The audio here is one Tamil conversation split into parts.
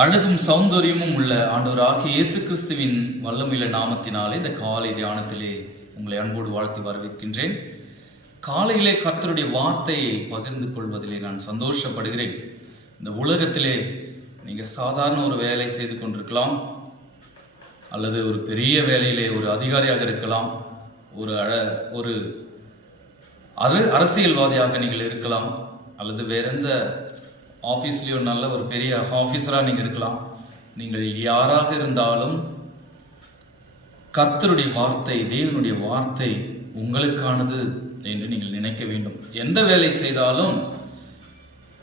அழகும் சௌந்தரியமும் உள்ள ஆண்டவராகிய இயேசு கிறிஸ்துவின் வல்லமையுள்ள நாமத்தினாலே இந்த காலை தியானத்திலே உங்களை அன்போடு வாழ்த்தி வரவேற்கின்றேன். காலையிலே கர்த்தருடைய வார்த்தையை பகிர்ந்து கொள்வதிலே நான் சந்தோஷப்படுகிறேன். இந்த உலகத்திலே நீங்கள் சாதாரண ஒரு வேலை செய்து கொண்டிருக்கலாம், அல்லது ஒரு பெரிய வேலையிலே ஒரு அதிகாரியாக இருக்கலாம், ஒரு அரசியல்வாதியாக நீங்கள் இருக்கலாம், அல்லது வேற எந்த ஆஃபீஸ்லேயோ நல்ல ஒரு பெரிய ஆஃபீஸராக நீங்கள் இருக்கலாம். நீங்கள் யாராக இருந்தாலும் கர்த்தருடைய வார்த்தை, தேவனுடைய வார்த்தை உங்களுக்கானது என்று நீங்கள் நினைக்க வேண்டும். எந்த வேலை செய்தாலும்,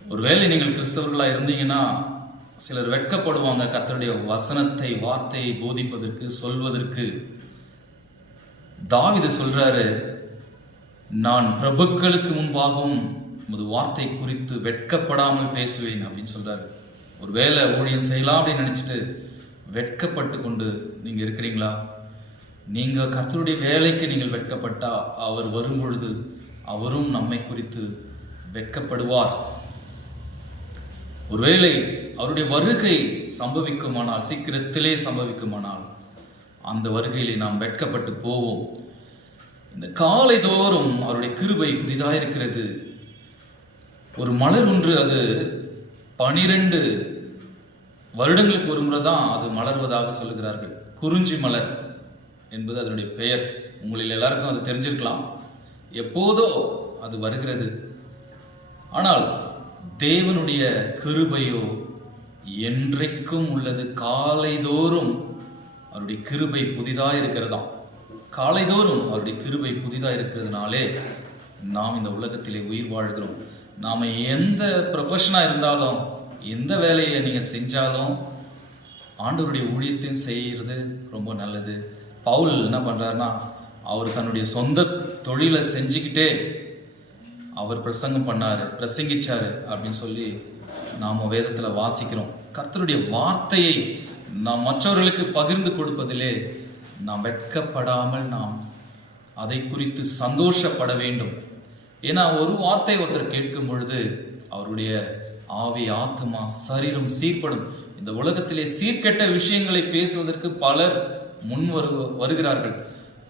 ஒரு வேளை நீங்கள் கிறிஸ்தவர்களாக இருந்தீங்கன்னா சிலர் வெட்கப்படுவாங்க கர்த்தருடைய வசனத்தை, வார்த்தையை போதிப்பதற்கு, சொல்வதற்கு. தாவீது சொல்றாரு, நான் பிரபுக்களுக்கு முன்பாகவும் உமது வார்த்தை குறித்து வெட்கப்படாமல் பேசுவேன் அப்படின்னு சொல்றாரு. ஒரு வேலை ஊழியம் செய்யலாம் அப்படின்னு நினைச்சிட்டு வெட்கப்பட்டு கொண்டு நீங்க இருக்கிறீங்களா? நீங்க கர்த்தருடைய வேலைக்கு நீங்கள் வெட்கப்பட்டா அவர் வரும்பொழுது அவரும் நம்மை குறித்து வெட்கப்படுவார். ஒருவேளை அவருடைய வருகை சம்பவிக்குமானால், சீக்கிரத்திலே சம்பவிக்குமானால், அந்த வருகையிலே நாம் வெட்கப்பட்டு போவோம். இந்த காலை தோறும் அவருடைய கிருபை புதிதாயிருக்கிறது. ஒரு மலர் ஒன்று அது 12 வருடங்களுக்கு ஒரு முறை தான் அது மலர்வதாக சொல்லுகிறார்கள். குறிஞ்சி மலர் என்பது அதனுடைய பெயர். உங்களில் எல்லாருக்கும் அது தெரிஞ்சிருக்கலாம். எப்போதோ அது வருகிறது. ஆனால் தேவனுடைய கிருபையோ என்றைக்கும் உள்ளது. காலைதோறும் அவருடைய கிருபை புதிதாக இருக்கிறதாம். காலைதோறும் அவருடைய கிருபை புதிதாக இருக்கிறதுனாலே நாம் இந்த உலகத்திலே உயிர் வாழ்கிறோம். நாம் எந்த ப்ரொஃபஷனாக இருந்தாலும், எந்த வேலையை நீங்கள் செஞ்சாலும் ஆண்டவருடைய ஊழியத்தையும் செய்கிறது ரொம்ப நல்லது. பவுல் என்ன பண்ணுறாருன்னா, அவர் தன்னுடைய சொந்த தொழிலை செஞ்சுக்கிட்டே அவர் பிரசங்கிச்சாரு அப்படின்னு சொல்லி நாம் வேதத்தில் வாசிக்கிறோம். கர்த்தருடைய வார்த்தையை நாம் மற்றவர்களுக்கு பகிர்ந்து கொடுப்பதிலே நாம் வெட்கப்படாமல் நாம் அதை குறித்து சந்தோஷப்பட வேண்டும். ஏன்னா ஒரு வார்த்தை ஒருத்தர் கேட்கும் பொழுது அவருடைய ஆவி, ஆத்மா, சரீரம் சீர்படும். இந்த உலகத்திலே சீர்கெட்ட விஷயங்களை பேசுவதற்கு பலர் முன் வருகிறார்கள்.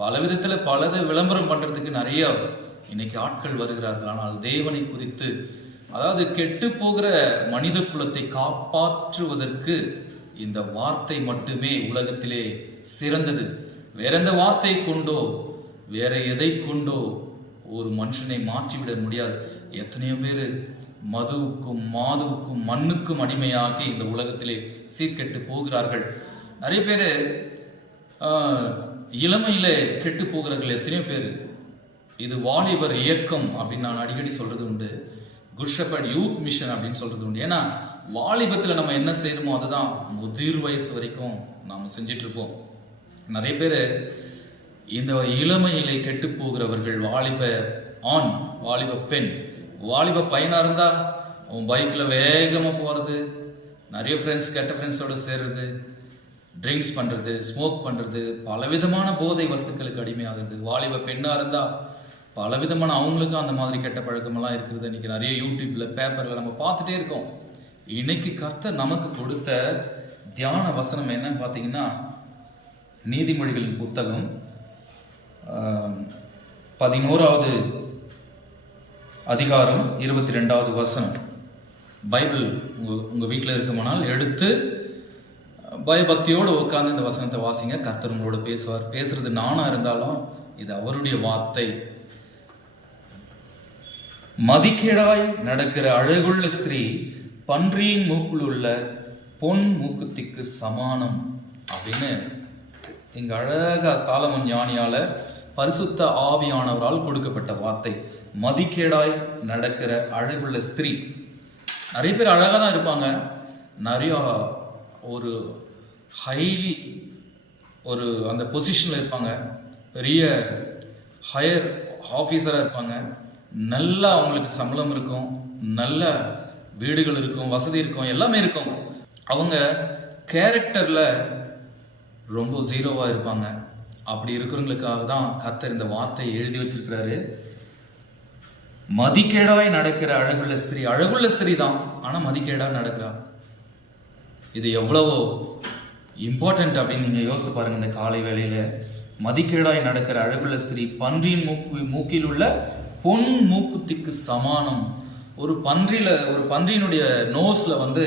பல விதத்துல பலதை விளம்பரம் பண்றதுக்கு நிறைய இன்னைக்கு ஆட்கள் வருகிறார்கள். ஆனால் தேவனை குறித்து, அதாவது கெட்டு போகிற மனித குலத்தை காப்பாற்றுவதற்கு இந்த வார்த்தை மட்டுமே உலகத்திலே சிறந்தது. வேற எந்த வார்த்தை கொண்டோ, வேற எதை கொண்டோ ஒரு மனுஷனை மாற்றிவிட முடியாது. எத்தனையோ பேர் மதுவுக்கும், மாதுவுக்கும், மண்ணுக்கும் அடிமையாகி இந்த உலகத்திலே சீர்கெட்டு போகிறார்கள். நிறைய பேர் இளமையில கெட்டு போகிறார்கள். எத்தனையோ பேர். இது வாலிபர் இயக்கம் அப்படின்னு நான் அடிக்கடி சொல்றது உண்டு. குட் ஷெப்பர்ட் யூத் மிஷன் அப்படின்னு சொல்றது உண்டு. ஏன்னா வாலிபத்தில் நம்ம என்ன செய்யணுமோ அதுதான் முதிர் வயசு வரைக்கும் நாம் செஞ்சிட்டு இருப்போம். நிறைய பேர் இந்த இளமையிலே கெட்டு போகிறவர்கள், வாலிப ஆண், வாலிப பெண், வாலிப பையனா இருந்தா அவன் பைக்ல வேகமா போறது, நிறைய ஃப்ரெண்ட்ஸ், கெட்ட ஃப்ரெண்ட்ஸோட சேர்றது, ட்ரிங்க்ஸ் பண்றது, ஸ்மோக் பண்றது, பலவிதமான போதை வஸ்துக்களுக்கு அடிமையாகுது. வாலிப பெண்ணா இருந்தா பலவிதமான அவங்களுக்கும் அந்த மாதிரி கெட்ட பழக்கமெல்லாம் இருக்கிறது. இன்னைக்கு நிறைய யூடியூப்ல, பேப்பர்ல நம்ம பார்த்துட்டே இருக்கோம். இன்னைக்கு கர்த்தர் நமக்கு கொடுத்த தியான வசனம் என்னன்னு பார்த்தீங்கன்னா, நீதிமொழிகளின் புத்தகம் 11வது அதிகாரம் 22வது வசனம். பைபிள் உங்க வீட்டில் இருக்குமானால் எடுத்து பயபக்தியோடு உட்கார்ந்து இந்த வசனத்தை வாசிங்க. கர்த்தர் உங்களோட பேசுவார். பேசுறது நானா இருந்தாலும் இது அவருடைய வார்த்தை. மதிக்கேடாய் நடக்கிற அழகுள்ள ஸ்திரீ பன்றியின் மூக்குள் உள்ள பொன் மூக்குத்திக்கு சமானம் அப்படின்னு இங்க அழகா சாலமன் ஞானியால பரிசுத்த ஆவியானவரால் கொடுக்கப்பட்ட வார்த்தை. மதிக்கேடாய் நடக்கிற அழகுள்ள ஸ்திரீ. நிறைய பேர் அழகா தான் இருப்பாங்க, நிறைய ஒரு ஹைலி ஒரு அந்த பொசிஷன்ல இருப்பாங்க, பெரிய ஹையர் ஆஃபீஸரா இருப்பாங்க, நல்லா அவங்களுக்கு சம்பளம் இருக்கும், நல்ல வீடுகள் இருக்கும், வசதி இருக்கும், எல்லாமே இருக்கும். அவங்க கேரக்டர்ல ரொம்ப ஜீரோவா இருப்பாங்க. அப்படி இருக்கிறவங்களுக்காக தான் கர்த்தர் இந்த வார்த்தையை எழுதி வச்சிருக்கிறாரு. மதிக்கேடாய் நடக்கிற அழகுள்ள ஸ்திரீ. அழகுள்ள ஸ்திரீ தான், ஆனா மதிக்கேடா நடக்கிறா. இது எவ்வளவோ இம்பார்ட்டன்ட் அப்படின்னு நீங்கள் யோசித்து பாருங்கள். இந்த காலை வேளையில் மதிக்கேடாய் நடக்கிற அழகுள்ள ஸ்திரீ பன்றியின் மூக்கில் உள்ள பொன் மூக்குத்திக்கு சமானம். ஒரு பன்றியினுடைய நோஸில் வந்து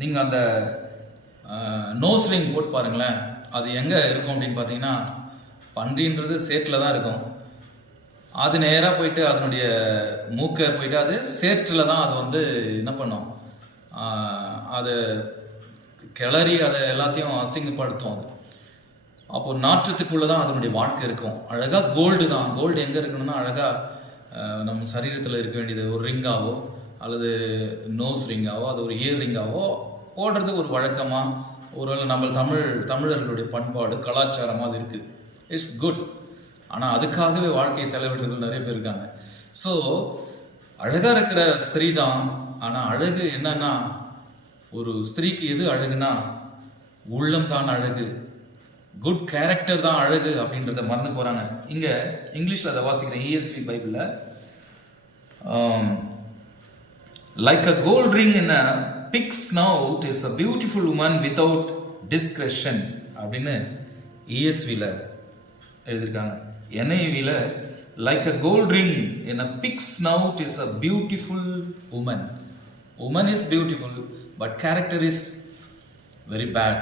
நீங்கள் அந்த நோஸ் ரிங் போட்டு பாருங்களேன், அது எங்கே இருக்கும் அப்படின்னு பார்த்தீங்கன்னா, பன்றின்றது சேற்றில் தான் இருக்கும். அது நேராக போயிட்டு அதனுடைய மூக்கை போயிட்டு அது சேற்றில் தான் அது வந்து என்ன பண்ணும், அது கிளறி அதை எல்லாத்தையும் அசிங்கப்படுத்தும். அது அப்போது நாற்றத்துக்குள்ளே தான் அதனுடைய வாழ்க்கை இருக்கும். அழகாக கோல்டு தான். கோல்டு எங்கே இருக்கணும்னா அழகாக நம்ம சரீரத்தில் இருக்க வேண்டியது ஒரு ரிங்காவோ அல்லது நோஸ் ரிங்காவோ அது ஒரு இயர் ரிங்காவோ போடுறது ஒரு வழக்கமாக, ஒருவேளை நம்ம தமிழர்களுடைய பண்பாடு கலாச்சாரமாக அது இருக்குது. It's good. ஆனால் அதுக்காகவே வாழ்க்கையை செலவிடுறதுல நிறைய பேர் இருக்காங்க. ஸோ அழகாக இருக்கிற ஸ்திரீ தான். ஆனால் அழகு என்னன்னா, ஒரு ஸ்திரீக்கு எது அழகுனா உள்ளம் தான் அழகு, குட் கேரக்டர் தான் அழகு அப்படின்றத மறந்து போகிறாங்க. இங்கே இங்கிலீஷில் அதை வாசிக்கிறேன். ESV பைபிளில் like a gold ring in a pig's snout is a beautiful woman without discretion அப்படின்னு ESVல எழுதியிருக்காங்க. NIVல like a gold ring in a pig's snout is a beautiful woman. Woman is beautiful but character is very bad.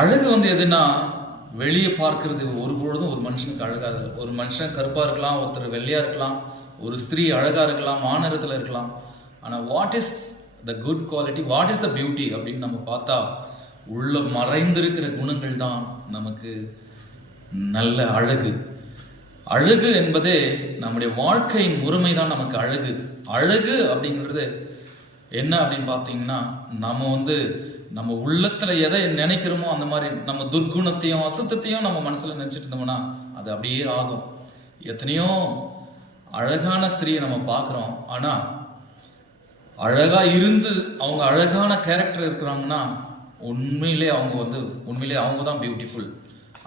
அழகு வந்து எதுனா வெளியே பார்க்கறது ஒரு பொழுதும் ஒரு மனுஷனுக்கு அழகாது. ஒரு மனுஷன் கருப்பா இருக்கலாம், ஒருத்தர் வெள்ளையா இருக்கலாம், ஒரு ஸ்திரீ அழகா இருக்கலாம், மாநிறத்தில் இருக்கலாம். ஆனால் what is the good quality, what is the beauty அப்படின்னு நம்ம பார்த்தா உள்ள மறைந்திருக்கிற குணங்கள் தான் நமக்கு நல்ல அழகு. அழகு என்பதே நம்முடைய வாழ்க்கையின் முறைமை தான் நமக்கு அழகு. அழகு அப்படிங்கிறது என்ன அப்படின்னு பார்த்தீங்கன்னா, நம்ம உள்ளத்துல எதை நினைக்கிறோமோ அந்த மாதிரி நம்ம துர்குணத்தையும் அசுத்தத்தையும் நம்ம மனசுல நினைச்சிட்டு இருந்தோம்னா அது அப்படியே ஆகும். எத்தனையோ அழகான ஸ்திரீயை நம்ம பார்க்குறோம், ஆனால் அழகா இருந்து அவங்க அழகான கேரக்டர் இருக்கிறாங்கன்னா உண்மையிலே அவங்க தான் பியூட்டிஃபுல்.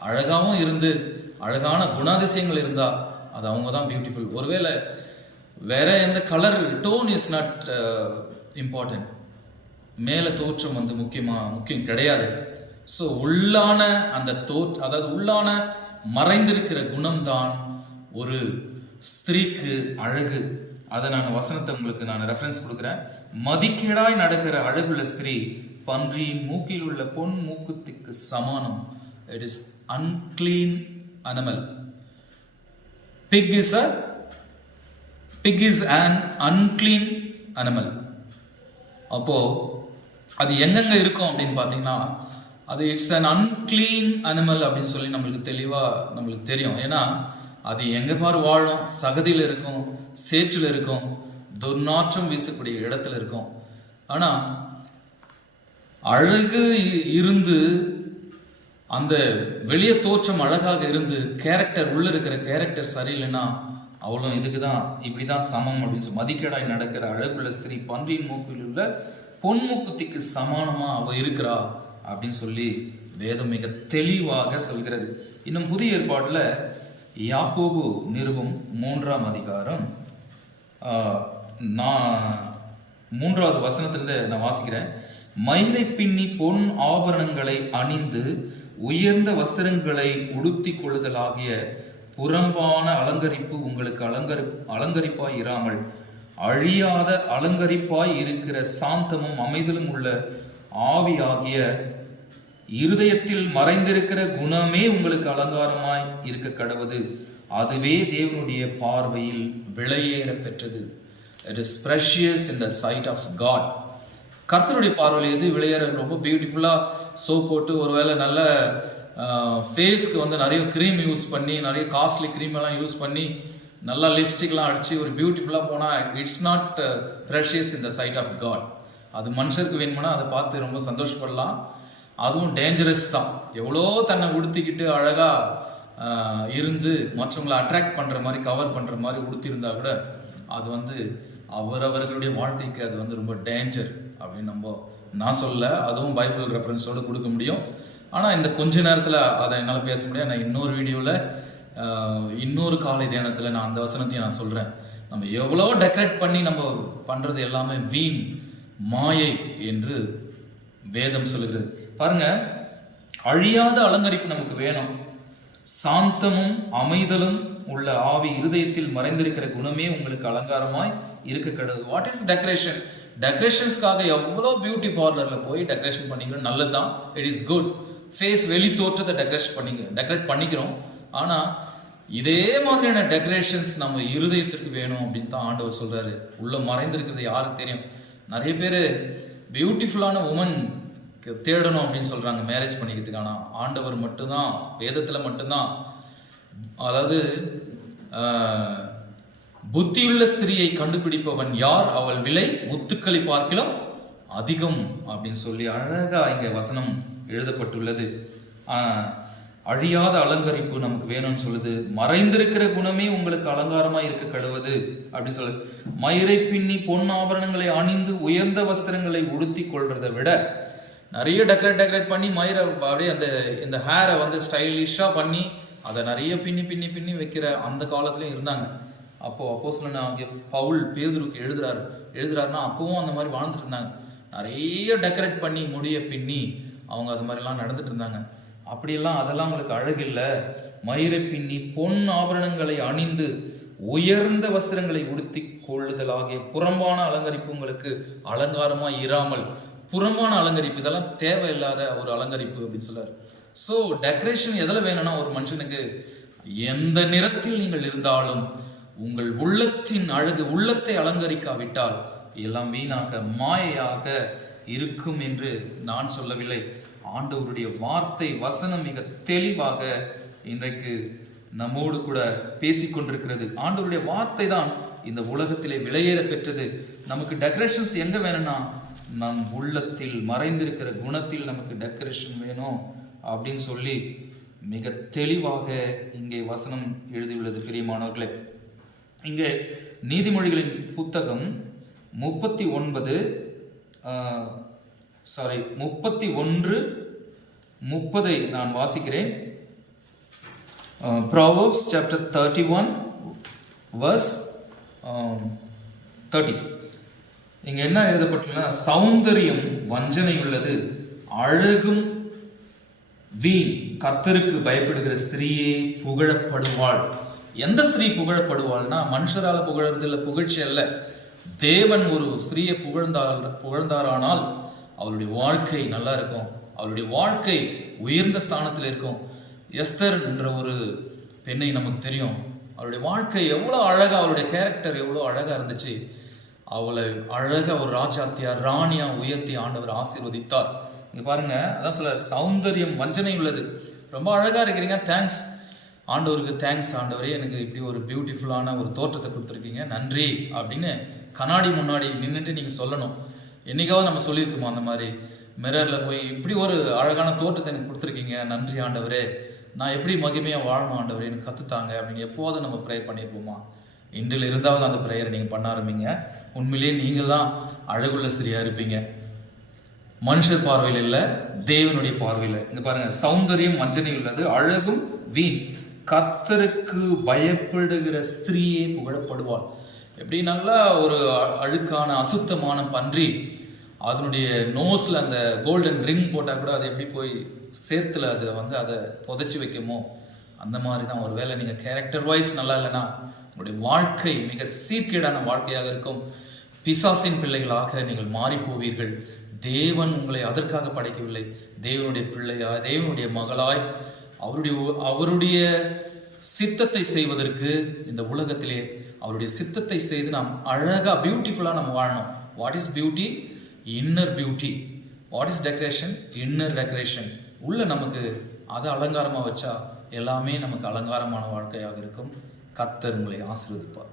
அழகாகவும் இருந்து அழகான குணாதிசயங்கள் இருந்தால் அது அவங்க தான் பியூட்டிஃபுல். ஒருவேளை வேற எந்த colour tone is not important. மேலே தோற்றம் வந்து முக்கியம் கிடையாது. ஸோ உள்ளான அந்த அதாவது உள்ளான மறைந்திருக்கிற குணம்தான் ஒரு ஸ்திரீக்கு அழகு. அதை நான் வசனத்தை உங்களுக்கு நான் ரெஃபரன்ஸ் கொடுக்குறேன். மதிக்கேடாய் நடக்கிற அழகுள்ள ஸ்திரீ பன்றியின் மூக்கில் உள்ள பொன் மூக்குத்திக்கு சமானம். It is unclean animal. Pig is an unclean animal. அப்போ அது எங்கெங்க இருக்கும் அப்படின்னு பார்த்தீங்கன்னா, அது இட்ஸ் அன் அன்கிளீன் அனிமல் அப்படின்னு சொல்லி நம்மளுக்கு தெரியும். ஏன்னா அது எங்கே பாரு வாழும், சகதியில் இருக்கும், சேற்றில் இருக்கும், துர்நாற்றம் வீசக்கூடிய இடத்துல இருக்கும். ஆனால் அழகு இருந்து அந்த வெளியே தோற்றம் அழகாக இருந்து கேரக்டர் உள்ள இருக்கிற கேரக்டர் சரியில்லைன்னா அவளும் இதுக்கு தான் இப்படி தான் சமம் அப்படின்னு சொல்லி மதிக்கேடாய் நடக்கிற அழகுள்ள ஸ்திரீ பன்றியின் மூக்கில் உள்ள பொன்முக்குத்திக்கு சமானமா அவ இருக்கிறா அப்படின்னு சொல்லி வேதம் மிக தெளிவாக சொல்கிறது. இன்னும் புதிய ஏற்பாட்டில் யாக்கோபு நிருபம் 3ஆம் அதிகாரம் 3வது வசனத்திலிருந்து நான் வாசிக்கிறேன். மயிரை பின்னி பொன் ஆபரணங்களை அணிந்து உயர்ந்த வஸ்திரங்களை உடுத்திக் கொள்ளுதலாகிய புறம்பான அலங்கரிப்பு உங்களுக்கு அலங்கரிப்பாய் இராமல் அழியாத அலங்கரிப்பாய் இருக்கிற சாந்தமும் அமைதலும் உள்ள ஆவியாகிய இருதயத்தில் மறைந்திருக்கிற குணமே உங்களுக்கு அலங்காரமாய் இருக்க கடவுது. அதுவே தேவனுடைய பார்வையில் விலையேற பெற்றது. It is precious in the sight of God. கர்த்தருடைய பார்வையில் எது விளையாட ரொம்ப பியூட்டிஃபுல்லாக சோப் போட்டு ஒருவேளை நல்ல ஃபேஸ்க்கு வந்து நிறைய க்ரீம் யூஸ் பண்ணி நிறைய காஸ்ட்லி க்ரீம் எல்லாம் யூஸ் பண்ணி நல்லா லிப்ஸ்டிக்லாம் அடித்து ஒரு பியூட்டிஃபுல்லாக போனால் it's not precious in the sight of God. அது மனுஷருக்கு வேணுமானா அதை பார்த்து ரொம்ப சந்தோஷப்படலாம், அதுவும் டேஞ்சரஸ் தான். எவ்வளோ தன்னை உடுத்திக்கிட்டு அழகாக இருந்து மற்றவங்களை அட்ராக்ட் பண்ணுற மாதிரி கவர் பண்ணுற மாதிரி உடுத்திருந்தா கூட அது வந்து அவரவர்களுடைய வாழ்க்கைக்கு அது வந்து ரொம்ப டேஞ்சர் அப்படின்னு நான் சொல்ல, அதுவும் பைபிள் ரெஃபரன்ஸோடு கொடுக்க முடியும். ஆனால் இந்த கொஞ்ச நேரத்தில் அதை என்னால் பேச முடியாது. நான் இன்னொரு வீடியோவில் இன்னொரு காலை தியானத்தில் நான் அந்த வசனத்தையும் நான் சொல்கிறேன். நம்ம எவ்வளோ டெக்கரேட் பண்ணி நம்ம பண்றது எல்லாமே வீண், மாயை என்று வேதம் சொல்லுகிறது. பாருங்க, அழியாத அலங்கரிப்பு நமக்கு வேணும். சாந்தமும் அமைதலும் உள்ள ஆவி இருதயத்தில் மறைந்திருக்கிற குணமே உங்களுக்கு அலங்காரமாய் இருக்க கிடையாது. What is decoration? டெக்கரேஷன்ஸ்க்காக எவ்வளோ பியூட்டி பார்லர்ல போய் டெக்கரேஷன் பண்ணிக்கிறோம், நல்லதுதான், இட் இஸ் குட். ஃபேஸ் வெளி தோற்றத்தை டெக்கரேட் பண்ணிக்கிறோம். ஆனா இதே மாதிரியான டெக்கரேஷன்ஸ் நம்ம இருதயத்திற்கு வேணும் அப்படின்னு தான் ஆண்டவர் சொல்றாரு. உள்ள மறைந்திருக்கிறது யாருக்கு தெரியும்? நிறைய பேர் பியூட்டிஃபுல்லான உமன் தேடணும் அப்படின்னு சொல்றாங்க மேரேஜ் பண்ணிக்கிறதுக்கு. ஆனா ஆண்டவர் மட்டும்தான், வேதத்துல மட்டும்தான், அதாவது புத்தியுள்ள ஸ்திரியை கண்டுபிடிப்பவன் யார், அவள் விலை முத்துக்களை பார்க்கலாம் அதிகம் அப்படின்னு சொல்லி அழகா இங்க வசனம் எழுதப்பட்டுள்ளது. அழியாத அலங்கரிப்பு நமக்கு வேணும்னு சொல்லுது. மறைந்திருக்கிற குணமே உங்களுக்கு அலங்காரமா இருக்க கடுவது அப்படின்னு சொல்லுது. மயிரை பின்னி பொன் ஆபரணங்களை அணிந்து உயர்ந்த வஸ்திரங்களை உடுத்தி கொள்றதை விட நிறைய டெக்கரேட் பண்ணி மயிரை அப்படியே இந்த ஹேரை ஸ்டைலிஷா பண்ணி அதை நிறைய பின்னி பின்னி பின்னி வைக்கிற அந்த காலத்துலயும் இருந்தாங்க. அப்போ அப்போஸ்தலனாகிய பவுல் பேதுருக்கு எழுதுறாருன்னா அப்பவும் அந்த மாதிரி வாழ்ந்துட்டு இருந்தாங்க. நிறைய டெக்கரேட் பண்ணி முடிய பின்னி அவங்க அது மாதிரிலாம் நடந்துட்டு இருந்தாங்க. அப்படியெல்லாம் அதெல்லாம் உங்களுக்கு அழகில்லை. மயிரை பின்னி பொன் ஆபரணங்களை அணிந்து உயர்ந்த வஸ்திரங்களை உடுத்தி கொள்ளுதல் ஆகிய புறம்பான அலங்கரிப்பு உங்களுக்கு அலங்காரமா இராமல், புறம்பான அலங்கரிப்பு இதெல்லாம் தேவையில்லாத ஒரு அலங்கரிப்பு அப்படின்னு சொல்றாரு. ஸோ டெக்கரேஷன் எதில் வேணும்னா, ஒரு மனுஷனுக்கு எந்த நிறத்தில் நீங்கள் இருந்தாலும் உங்கள் உள்ளத்தின் அழகு உள்ளத்தை அலங்கரிக்காவிட்டால் எல்லாம் வீணாக மாயையாக இருக்கும் என்று நான் சொல்லவில்லை. ஆண்டவருடைய வார்த்தை வசனம் மிக தெளிவாக இன்றைக்கு நம்மோடு கூட பேசிக்கொண்டிருக்கிறது. ஆண்டவருடைய வார்த்தை தான் இந்த உலகத்திலே விலையேற பெற்றது. நமக்கு டெக்கரேஷன்ஸ் எங்க வேணும்னா, நம் உள்ளத்தில் மறைந்திருக்கிற குணத்தில் நமக்கு டெக்கரேஷன் வேணும் அப்படின்னு சொல்லி மிக தெளிவாக இங்கே வசனம் எழுதியுள்ளது. பிரியமானவர்களே, இங்கே நீதிமொழிகளின் புத்தகம் 31:30 நான் வாசிக்கிறேன். Proverbs chapter 31 verse 30. இங்க என்ன எழுதப்பட்டுள்ளனா, சௌந்தரியம் வஞ்சனை உள்ளது, அழகும் வீண், கர்த்தருக்கு பயப்படுகிற ஸ்திரீயே புகழப்படுவாள். எந்த ஸ்திரீ புகழப்படுவாள்னா, மனுஷரால புகழறது இல்லை, புகழ்ச்சி அல்ல. தேவன் ஒரு ஸ்திரீயை புகழ்ந்தாரானால் அவருடைய வாழ்க்கை நல்லா இருக்கும், அவருடைய வாழ்க்கை உயர்ந்த ஸ்தானத்தில் இருக்கும். எஸ்தர் என்ற ஒரு பெண்ணை நமக்கு தெரியும். அவருடைய வாழ்க்கை எவ்வளோ அழகா, அவருடைய கேரக்டர் எவ்வளோ அழகா இருந்துச்சு. அவளை அழகா ஒரு ராஜாத்தியா ராணியா உயர்த்தி ஆண்டவர் ஆசீர்வதித்தார். இங்க பாருங்க, அதான் சொல்ல, சௌந்தரியம் வஞ்சனை உள்ளது. ரொம்ப அழகா இருக்கிறீங்க, தேங்க்ஸ் ஆண்டவருக்கு, தேங்க்ஸ் ஆண்டவரே, எனக்கு இப்படி ஒரு பியூட்டிஃபுல்லான ஒரு தோற்றத்தை கொடுத்துருக்கீங்க, நன்றி அப்படின்னு கண்ணாடி முன்னாடி நின்றுட்டு நீங்க சொல்லணும். என்னைக்காவது நம்ம சொல்லியிருக்கோமா அந்த மாதிரி மிரர்ல போய், இப்படி ஒரு அழகான தோற்றத்தை எனக்கு கொடுத்துருக்கீங்க, நன்றி ஆண்டவரே, நான் எப்படி மகிமையா வாழணும் ஆண்டவரே, எனக்கு கத்துத்தாங்க அப்படின்னு எப்போது நம்ம ப்ரேயர் பண்ணியிருப்போமா? இன்றில் இருந்தாவது அந்த ப்ரேயரை நீங்க பண்ண ஆரம்பிங்க. உண்மையிலேயே நீங்கள் தான் அழகுள்ள ஸ்திரியா இருப்பீங்க. மனுஷர் பார்வையில் இல்ல, தேவனுடைய பார்வையில். இங்க பாருங்க, சௌந்தரியம் வஞ்சனை உள்ளது, அழகும் வீண், கர்த்தருக்கு பயப்படுகிற ஸ்திரீயே புகழப்படுவாள். எப்படி நல்லா ஒரு அழுக்கான அசுத்தமான பன்றி அதனுடைய நோஸ்ல அந்த கோல்டன் ரிங் போட்டா கூட அது எப்படி போய் சேத்துல அது அதை புதைச்சி வைக்குமோ, அந்த மாதிரி தான். ஒரு வேளை நீங்க கேரக்டர் வைஸ் நல்லா இல்லைன்னா உங்களுடைய வாழ்க்கை மிக சீர்கேடான வாழ்க்கையாக இருக்கும். பிசாசின் பிள்ளைகளாக நீங்கள் மாறி போவீர்கள். தேவன் உங்களை அதற்காக படைக்கவில்லை. தேவனுடைய பிள்ளையாய், தேவனுடைய மகளாய், அவருடைய சித்தத்தை செய்வதற்கு இந்த உலகத்திலே அவருடைய சித்தத்தை செய்து நாம் அழகா பியூட்டிஃபுல்லா நம்ம வாழணும். What is beauty? Inner beauty. What is decoration? Inner decoration. உள்ள நமக்கு அதை அலங்காரமா வச்சா எல்லாமே நமக்கு அலங்காரமான வாழ்க்கையாக இருக்கும். கர்த்தர் உங்களை ஆசீர்வதிப்பார்.